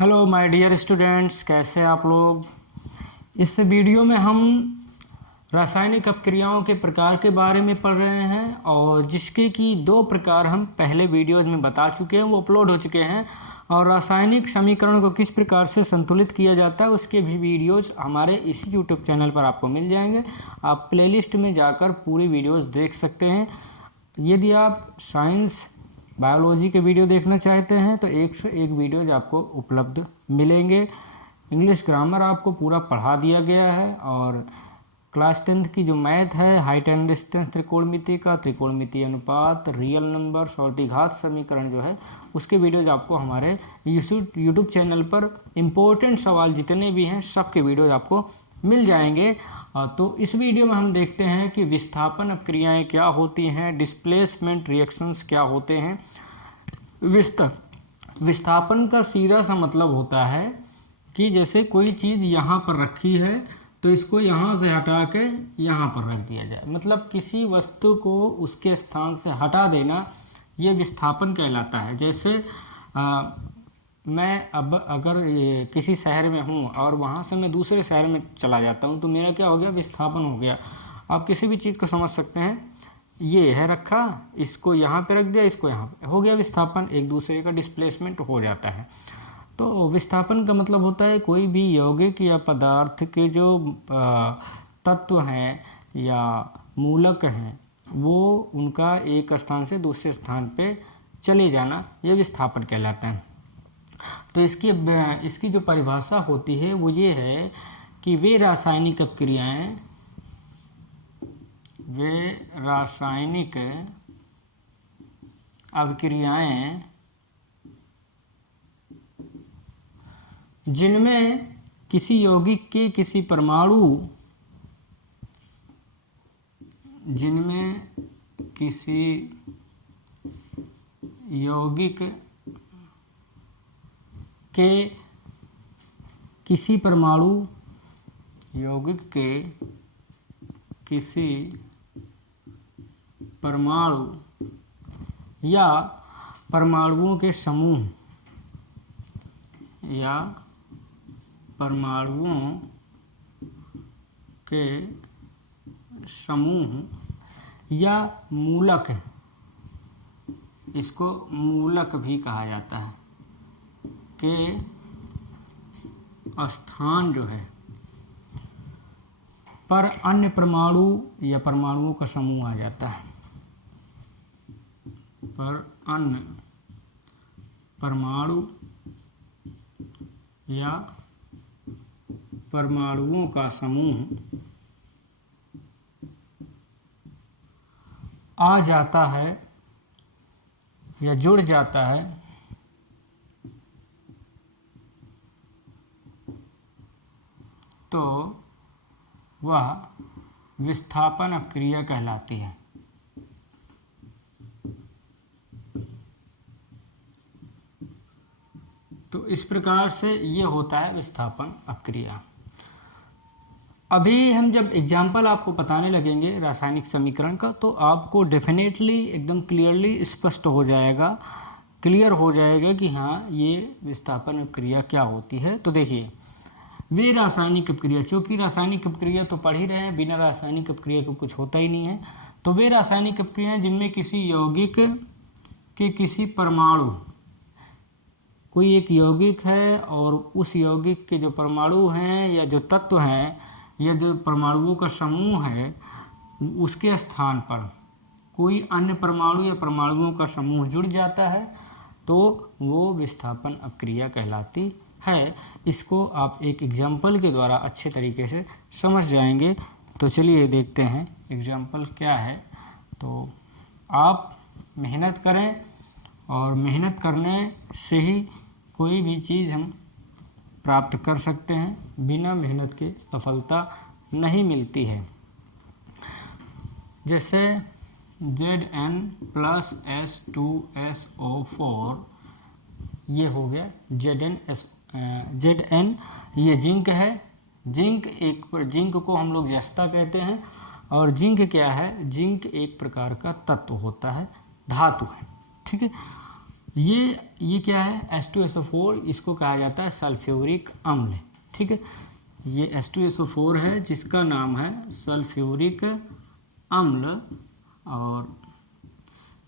Hello my dear students, कैसे आप लोग। इस वीडियो में हम रासायनिक अपक्रियाओं के प्रकार के बारे में पढ़ रहे हैं और जिसके कि दो प्रकार हम पहले वीडियोज में बता चुके हैं, वो अपलोड हो चुके हैं। और रासायनिक समीकरण को किस प्रकार से संतुलित किया जाता है उसके भी वीडियोज हमारे इसी यूट्यूब चैनल पर आपको मिल जाएंगे। आप प्लेलिस्ट में जाकर पूरी वीडियोज़ देख सकते हैं। यदि आप साइंस बायोलॉजी के वीडियो देखना चाहते हैं तो 1 से 1 वीडियोज आपको उपलब्ध मिलेंगे। इंग्लिश ग्रामर आपको पूरा पढ़ा दिया गया है और क्लास 10th की जो मैथ है, हाइट एंड डिस्टेंस त्रिकोणमिति का, त्रिकोणमिति अनुपात, रियल नंबर्स और द्विघात समीकरण जो है उसके वीडियोज आपको हमारे यूट्यूब चैनल पर इम्पोर्टेंट सवाल जितने भी हैं सबके वीडियोज आपको मिल जाएंगे। तो इस वीडियो में हम देखते हैं कि विस्थापन अपक्रियाएं क्या होती हैं, डिस्प्लेसमेंट रिएक्शंस क्या होते हैं। विस्थापन का सीधा सा मतलब होता है कि जैसे कोई चीज़ यहाँ पर रखी है तो इसको यहाँ से हटा के यहाँ पर रख दिया जाए, मतलब किसी वस्तु को उसके स्थान से हटा देना, ये विस्थापन कहलाता है। जैसे मैं अब अगर किसी शहर में हूँ और वहाँ से मैं दूसरे शहर में चला जाता हूँ तो मेरा क्या हो गया, विस्थापन हो गया। आप किसी भी चीज़ को समझ सकते हैं, ये है रखा, इसको यहाँ पे रख दिया, इसको यहाँ पे, हो गया विस्थापन, एक दूसरे का डिस्प्लेसमेंट हो जाता है। तो विस्थापन का मतलब होता है कोई भी यौगिक या पदार्थ के जो तत्व हैं या मूलक हैं वो उनका एक स्थान से दूसरे स्थान पे चले जाना, ये विस्थापन कहलाता है। तो इसकी जो परिभाषा होती है वो ये है कि वे रासायनिक अभिक्रियाएं जिनमें किसी यौगिक के किसी परमाणु या परमाणुओं के समूह या मूलक, इसको मूलक भी कहा जाता है, के स्थान जो है पर अन्य परमाणु या परमाणुओं का समूह आ जाता है, पर अन्य परमाणु या परमाणुओं का समूह आ जाता है या जुड़ जाता है तो वह विस्थापन अपक्रिया कहलाती है। तो इस प्रकार से ये होता है विस्थापन अपक्रिया। अभी हम जब एग्जाम्पल आपको बताने लगेंगे रासायनिक समीकरण का तो आपको डेफिनेटली एकदम स्पष्ट हो जाएगा, क्लियर हो जाएगा कि हाँ ये विस्थापन अपक्रिया क्या होती है। तो देखिए, वे रासायनिक अपक्रिया, क्योंकि रासायनिक अपक्रिया तो पढ़ ही रहे हैं, बिना रासायनिक अपक्रिया को कुछ होता ही नहीं है। तो वे रासायनिक अपक्रियाएं जिनमें किसी यौगिक के किसी परमाणु, कोई एक यौगिक है और उस यौगिक के जो परमाणु हैं या जो तत्व हैं या जो परमाणुओं का समूह है उसके स्थान पर कोई अन्य परमाणु या परमाणुओं का समूह जुड़ जाता है तो वो विस्थापन अपक्रिया कहलाती है। इसको आप एक एग्जाम्पल के द्वारा अच्छे तरीके से समझ जाएंगे। तो चलिए देखते हैं एग्जाम्पल क्या है। तो आप मेहनत करें और मेहनत करने से ही कोई भी चीज़ हम प्राप्त कर सकते हैं, बिना मेहनत के सफलता नहीं मिलती है। जैसे Zn+S2SO4 ये हो गया Zn, ये जिंक है। जिंक को हम लोग जस्ता कहते हैं और जिंक क्या है, जिंक एक प्रकार का तत्व होता है, धातु है, ठीक है। ये क्या है, H2SO4, इसको कहा जाता है सल्फ्यूरिक अम्ल। ठीक है, ये H2SO4 है जिसका नाम है सल्फ्यूरिक अम्ल, और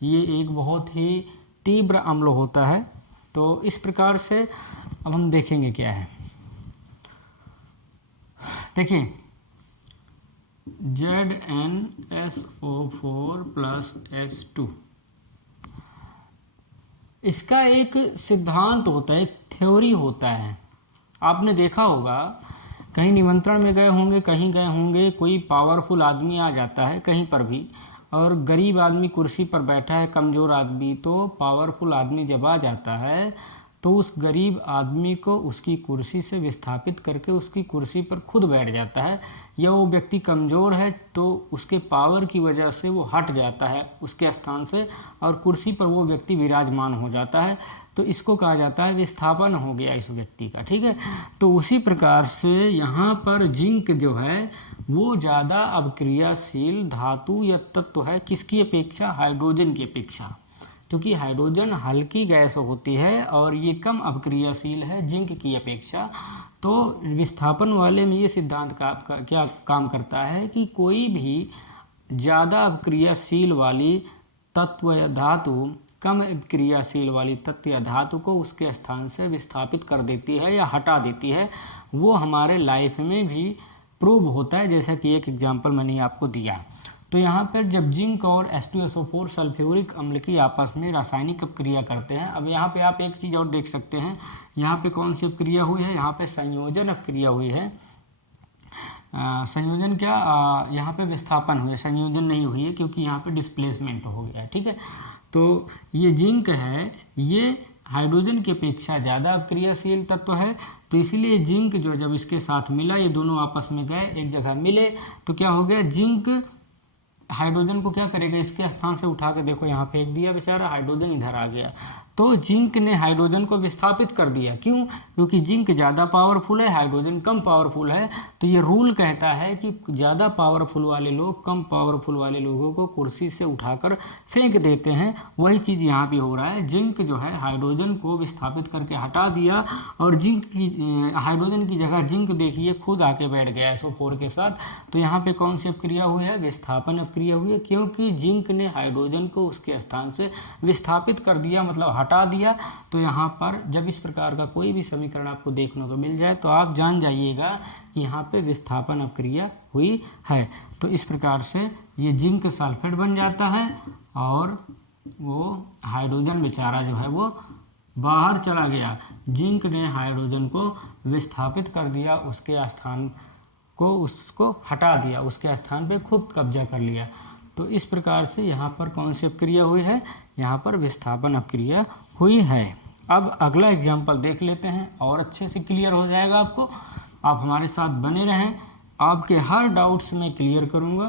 ये एक बहुत ही तीव्र अम्ल होता है। तो इस प्रकार से अब हम देखेंगे क्या है। देखिए ZnSO4 + H2, इसका एक सिद्धांत होता है, एक थ्योरी होता है। आपने देखा होगा कहीं निमंत्रण में गए होंगे, कहीं गए होंगे, कोई पावरफुल आदमी आ जाता है कहीं पर भी, और गरीब आदमी कुर्सी पर बैठा है, कमज़ोर आदमी, तो पावरफुल आदमी जब आ जाता है तो उस गरीब आदमी को उसकी कुर्सी से विस्थापित करके उसकी कुर्सी पर खुद बैठ जाता है, या वो व्यक्ति कमज़ोर है तो उसके पावर की वजह से वो हट जाता है उसके स्थान से और कुर्सी पर वो व्यक्ति विराजमान हो जाता है। तो इसको कहा जाता है विस्थापन हो गया इस व्यक्ति का। ठीक है, तो उसी प्रकार से यहाँ पर जिंक जो है वो ज़्यादा अवक्रियाशील धातु या तत्व है, किसकी अपेक्षा, हाइड्रोजन की अपेक्षा, क्योंकि हाइड्रोजन हल्की गैस होती है और ये कम अवक्रियाशील है जिंक की अपेक्षा। तो विस्थापन वाले में ये सिद्धांत क्या काम करता है कि कोई भी ज़्यादा अवक्रियाशील वाली तत्व या धातु कम क्रियाशील वाली तत्व या धातु को उसके स्थान से विस्थापित कर देती है या हटा देती है। वो हमारे लाइफ में भी प्रूव होता है, जैसा कि एक एग्जांपल मैंने आपको दिया। तो यहाँ पर जब जिंक और H2SO4 सल्फ्यूरिक अम्ल की आपस में रासायनिक अपक्रिया करते हैं। अब यहाँ पे आप एक चीज़ और देख सकते हैं, यहाँ पे कौन सी अपक्रिया हुई है, यहाँ पे संयोजन अपक्रिया हुई है। संयोजन क्या, यहाँ पे विस्थापन हुई है, संयोजन नहीं हुई है क्योंकि यहाँ पे डिस्प्लेसमेंट हो गया है। ठीक है, तो ये जिंक है, ये हाइड्रोजन की अपेक्षा ज़्यादा अक्रियाशील तत्व है, तो इसीलिए जिंक जो जब इसके साथ मिला, ये दोनों आपस में गए, एक जगह मिले, तो क्या हो गया, जिंक हाइड्रोजन को क्या करेगा, इसके स्थान से उठा के देखो यहाँ फेंक दिया बेचारा, हाइड्रोजन इधर आ गया। तो जिंक ने हाइड्रोजन को विस्थापित कर दिया। क्यों? क्योंकि जिंक ज़्यादा पावरफुल है, हाइड्रोजन कम पावरफुल है। तो ये रूल कहता है कि ज़्यादा पावरफुल वाले लोग कम पावरफुल वाले लोगों को कुर्सी से उठाकर फेंक देते हैं। वही चीज़ यहाँ भी हो रहा है, जिंक जो है हाइड्रोजन को विस्थापित करके हटा दिया और जिंक की हाइड्रोजन की जगह जिंक देखिए खुद आके बैठ गया SO4 के साथ। तो यहाँ पे कौन सी अपक्रिया हुई है, विस्थापन अपक्रिया हुई है, क्योंकि जिंक ने हाइड्रोजन को उसके स्थान से विस्थापित कर दिया, मतलब हटा दिया। तो यहाँ पर जब इस प्रकार का कोई भी समीकरण आपको देखने को मिल जाए तो आप जान जाइएगा कि यहाँ पे विस्थापन अपक्रिया हुई है। तो इस प्रकार से ये जिंक सल्फेट बन जाता है और वो हाइड्रोजन बेचारा जो है वो बाहर चला गया। जिंक ने हाइड्रोजन को विस्थापित कर दिया, उसके स्थान को उसको हटा दिया, उसके स्थान पे खुद कब्जा कर लिया। तो इस प्रकार से यहाँ पर कौन सी अपक्रिया हुई है, यहाँ पर विस्थापन अपक्रिया हुई है। अब अगला एग्जाम्पल देख लेते हैं और अच्छे से क्लियर हो जाएगा आपको। आप हमारे साथ बने रहें, आपके हर डाउट्स मैं क्लियर करूँगा,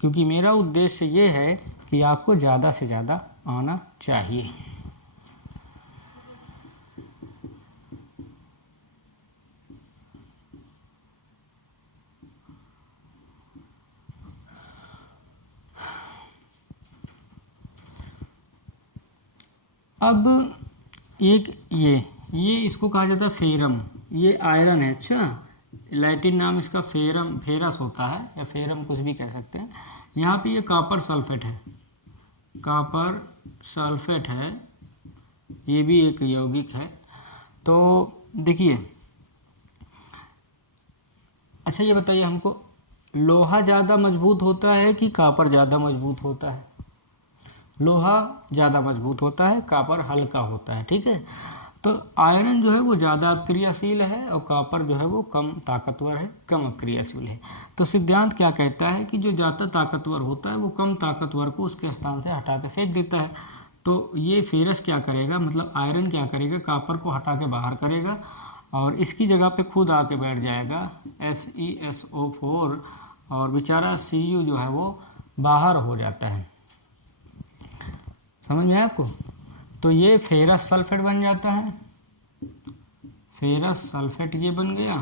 क्योंकि मेरा उद्देश्य ये है कि आपको ज़्यादा से ज़्यादा आना चाहिए। अब एक ये इसको कहा जाता है फेरम, ये आयरन है। अच्छा, लैटिन नाम इसका फेरस होता है या फेरम कुछ भी कह सकते हैं। यहाँ पे ये कॉपर सल्फेट है, कॉपर सल्फेट है, ये भी एक यौगिक है। तो देखिए, अच्छा ये बताइए हमको, लोहा ज़्यादा मजबूत होता है कि कॉपर ज़्यादा मजबूत होता है? लोहा ज़्यादा मजबूत होता है, कॉपर हल्का होता है। ठीक है, तो आयरन जो है वो ज़्यादा अक्रियाशील है और कॉपर जो है वो कम ताकतवर है, कम अक्रियाशील है। तो सिद्धांत क्या कहता है कि जो ज़्यादा ताकतवर होता है वो कम ताकतवर को उसके स्थान से हटा के फेंक देता है। तो ये फेरस क्या करेगा, मतलब आयरन क्या करेगा, कॉपर को हटा के बाहर करेगा और इसकी जगह पे खुद आके बैठ जाएगा FeSO4 और बेचारा Cu जो है वो बाहर हो जाता है। समझ में आया आपको? तो ये फेरस सल्फेट बन जाता है, फेरस सल्फेट ये बन गया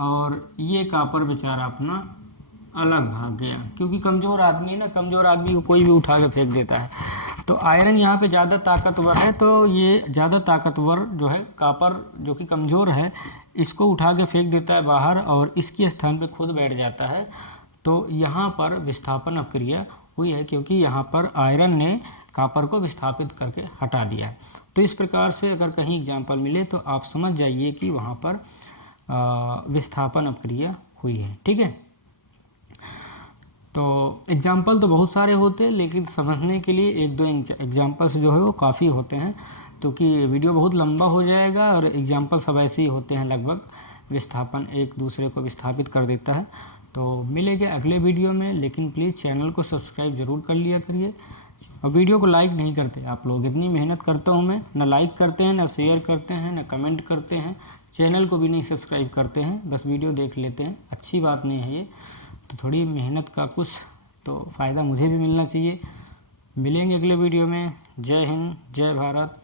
और ये कॉपर बेचारा अपना अलग भाग गया, क्योंकि कमज़ोर आदमी है ना, कमज़ोर आदमी को कोई भी उठा के फेंक देता है। तो आयरन यहाँ पे ज़्यादा ताकतवर है, तो ये ज़्यादा ताकतवर जो है कॉपर जो कि कमज़ोर है, इसको उठा के फेंक देता है बाहर और इसके स्थान पे खुद बैठ जाता है। तो यहाँ पर विस्थापन अपक्रिया हुई है, क्योंकि यहाँ पर आयरन ने कॉपर को विस्थापित करके हटा दिया है। तो इस प्रकार से अगर कहीं एग्जाम्पल मिले तो आप समझ जाइए कि वहाँ पर विस्थापन अपक्रिया हुई है। ठीक है, तो एग्जाम्पल तो बहुत सारे होते हैं, लेकिन समझने के लिए एक दो एग्जाम्पल्स जो है वो काफ़ी होते हैं, क्योंकि वीडियो बहुत लंबा हो जाएगा और एग्जाम्पल सब ऐसे ही होते हैं लगभग, विस्थापन एक दूसरे को विस्थापित कर देता है। तो मिलेंगे अगले वीडियो में, लेकिन प्लीज़ चैनल को सब्सक्राइब ज़रूर कर लिया करिए। और वीडियो को लाइक नहीं करते आप लोग, इतनी मेहनत करता हूँ मैं, ना लाइक करते हैं, ना शेयर करते हैं, ना कमेंट करते हैं, चैनल को भी नहीं सब्सक्राइब करते हैं, बस वीडियो देख लेते हैं। अच्छी बात नहीं है ये, तो थोड़ी मेहनत का कुछ तो फ़ायदा मुझे भी मिलना चाहिए। मिलेंगे अगले वीडियो में। जय हिंद, जय भारत।